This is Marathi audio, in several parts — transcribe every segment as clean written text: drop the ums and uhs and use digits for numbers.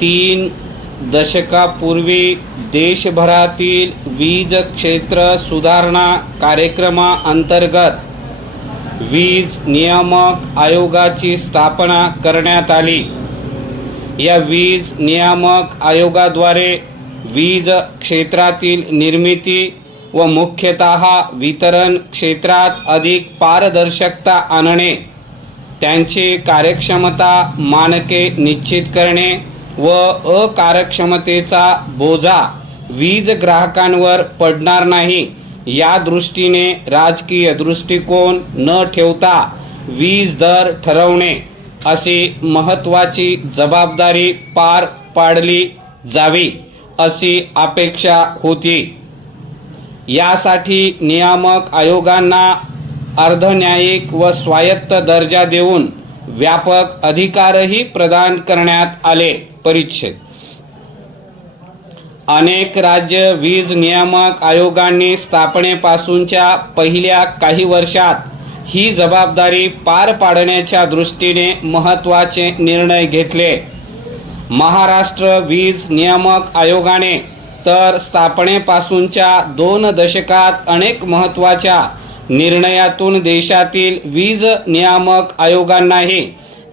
3 दशकापूर्वी देशभरातील वीज क्षेत्र सुधारणा कार्यक्रमाअंतर्गत वीज नियामक आयोगाची स्थापना करण्यात आली। या वीज नियामक आयोगाद्वारे वीज क्षेत्रातील निर्मिती व मुख्यतः वितरण क्षेत्रात अधिक पारदर्शकता आणणे, त्यांची कार्यक्षमता मानके निश्चित करणे व अकार्यक्षमतेचा बोजा वीज ग्राहकांवर पडणार नाही या दृष्टीने राजकीय दृष्टिकोन न ठेवता वीज दर ठरवणे अशी महत्त्वाची जबाबदारी पार पाडली जावी अशी अपेक्षा होती। यासाठी नियामक आयोगांना अर्धन्यायिक व स्वायत्त दर्जा देऊन व्यापक अधिकारही प्रदान करण्यात आले। परिच्छेद अनेक राज्य वीज नियामक आयोगांनी स्थापनेपासूनच्या पहिल्या काही वर्षात ही जबाबदारी पार पाडण्याच्या दृष्टीने महत्त्वाचे निर्णय घेतले। महाराष्ट्र वीज नियामक आयोगाने तर स्थापनेपासूनच्या 2 दशकात अनेक महत्त्वाच्या निर्णयातून देशातील वीज नियामक आयोगांनाही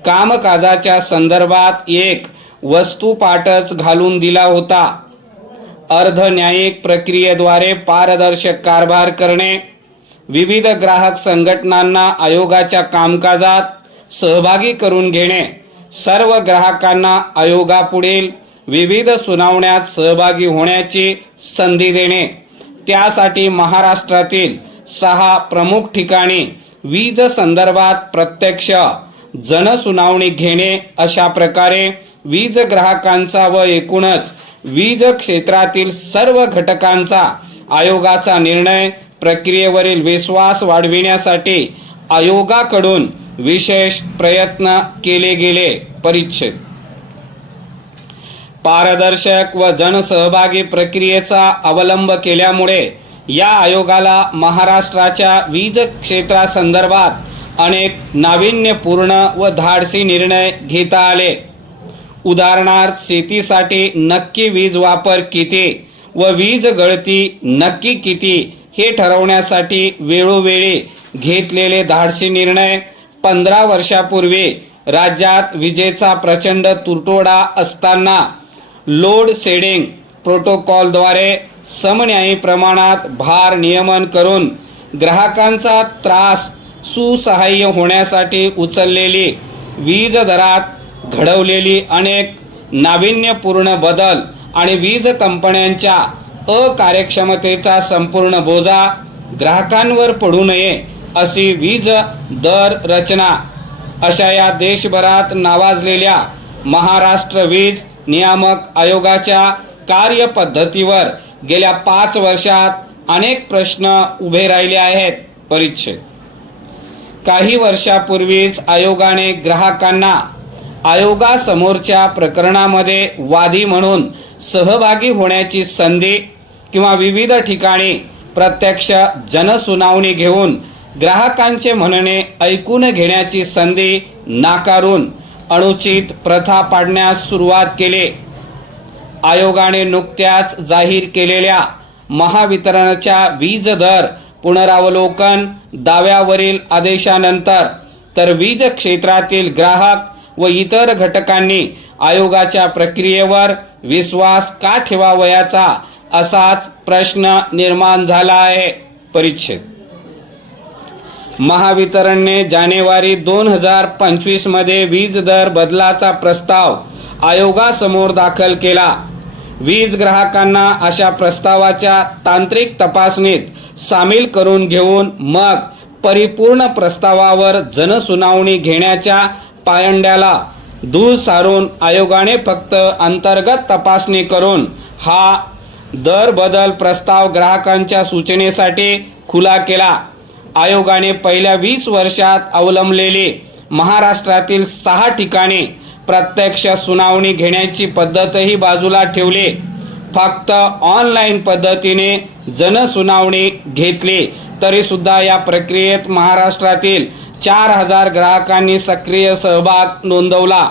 कामकाजाच्या संदर्भात एक वस्तुपाठच घालून दिला होता। अर्धन्यायिक प्रक्रियेद्वारे पारदर्शक कारभार करणे, विविध ग्राहक संघटनांना आयोगाच्या कामकाजात सहभागी करून घेणे, सर्व ग्राहकांना आयोगापुढील विविध सुनावण्यांत सहभागी होण्याची संधी देणे, त्यासाठी महाराष्ट्रातील 6 प्रमुख ठिकाणी वीज संदर्भात प्रत्यक्ष जनसुनावणी घेणे, अशा प्रकारे वीज ग्राहकांचा व एकूणच वीज क्षेत्रातील सर्व घटकांचा आयोगाचा निर्णय प्रक्रियेवरील विश्वास वाढविण्यासाठी आयोगाकडून विशेष प्रयत्न केले गेले। परिच्छेद पारदर्शक व जनसहभागी प्रक्रियेचा अवलंब केल्यामुळे या आयोगाला महाराष्ट्राच्या वीज क्षेत्रासंदर्भात अनेक नाविन्यपूर्ण व धाडसी निर्णय घेता आले। उदाहरणार्थ, शेतीसाठी नक्की वीज वापर किती व वीज गळती नक्की किती हे ठरवण्यासाठी वेळोवेळी घेतलेले धाडसी निर्णय 15 वर्षापूर्वी राज्यात विजेचा प्रचंड तुटवडा असताना लोड शेडिंग प्रोटोकॉलद्वारे समन्यायी प्रमाणात भार नियमन करून ग्राहकांचा त्रास सुसह्य होण्यासाठी उचललेली वीज दरात घडवलेली अनेक नाविन्यपूर्ण बदल आणि वीज कंपन्यांच्या अकार्यक्षमतेचा संपूर्ण बोजा ग्राहकांवर पडू नये अशी वीज दर रचना, अशा या देशभरात नावाजलेल्या महाराष्ट्र वीज नियामक आयोगाच्या कार्यपद्धतीवर गेल्या 5 वर्षात अनेक प्रश्न उभे राहिले आहेत। परिच्छेद काही वर्षापूर्वीच आयोगाने ग्राहकांना आयोगासमोरच्या प्रकरणामध्ये वादी म्हणून सहभागी होण्याची संधी किंवा विविध ठिकाणी प्रत्यक्ष जनसुनावणी घेऊन ग्राहकांचे म्हणणे ऐकून घेण्याची संधी नाकारून अनुचित प्रथा पाडण्यास सुरुवात केली। आयोगाने नुकत्याच जाहीर केलेल्या महावितरणच्या वीज दर पुनरावलोकन दाव्यावरील आदेशानंतर तर वीज क्षेत्रातील ग्राहक व इतर घटकांनी आयोगाच्या प्रक्रियेवर विश्वास का ठेवावयाचा असाच प्रश्न निर्माण झाला आहे। परिच्छेद महावितरणने जानेवारी 2025 मध्ये वीज दर बदलाचा प्रस्ताव आयोगासमोर दाखल केला। वीज ग्राहकांना अशा प्रस्तावाच्या तांत्रिक तपासणीत सामील करून घेऊन मग परिपूर्ण प्रस्तावावर जनसुनावणी घेण्याच्या पायंड्याला दूर सारून आयोगाने फक्त अंतर्गत तपासणी करून हा दर बदल प्रस्ताव ग्राहकांच्या सूचनेसाठी खुला केला। आयोगाने पहिल्या 20 वर्षात अवलंबलेली महाराष्ट्रातील 6 ठिकाणी प्रत्यक्ष सुनावणी घेण्याची पद्धतही बाजूला ठेवली, फक्त ऑनलाईन पद्धतीने जनसुनावणी घेतली, तरी सुद्धा या प्रक्रियेत महाराष्ट्रातील 4000 ग्राहकांनी सक्रिय सहभाग नोंदवला।